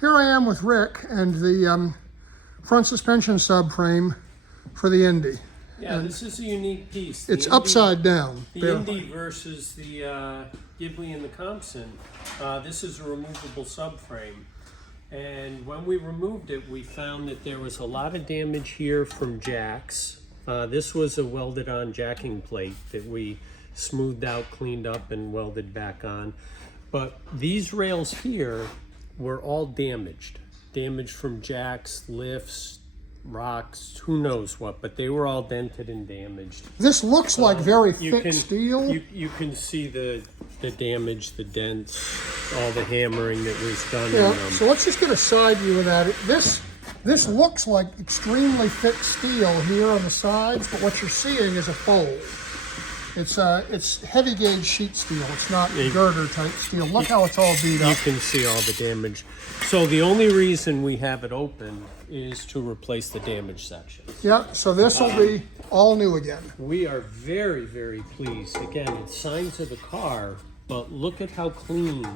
Here I am with Rick and the front suspension subframe for the Indy. Yeah, and this is a unique piece. The It's Indy, upside down. The Indy versus the Ghibli and the Compson. This is a removable subframe. And when we removed it, we found that there was a lot of damage here from jacks. This was a welded on jacking plate that we smoothed out, cleaned up, and welded back on. But these rails here were all damaged. Damaged from jacks, lifts, rocks, who knows what, but they were all dented and damaged. This looks like very thick steel. You can see the damage, the dents, all the hammering that was done. Yeah, so let's just get a side view of that. This looks like extremely thick steel here on the sides, but what you're seeing is a fold. It's heavy gauge sheet steel. It's not girder type steel. Look how it's all beat up. You can see all the damage. So the only reason we have it open is to replace the damaged sections. Yeah, so this will be all new again. We are very, very pleased. Again, it's signed to the car, but look at how clean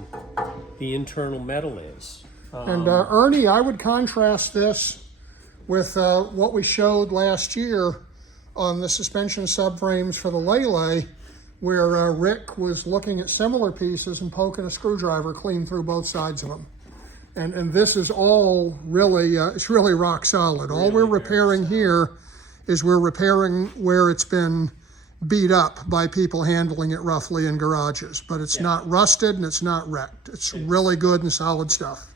the internal metal is. And Ernie, I would contrast this with what we showed last year on the suspension subframes for the Lele, where Rick was looking at similar pieces and poking a screwdriver clean through both sides of them. And this is all really, it's really rock solid. All we're repairing here is we're repairing where it's been beat up by people handling it roughly in garages. But it's not rusted and it's not wrecked. It's really good and solid stuff.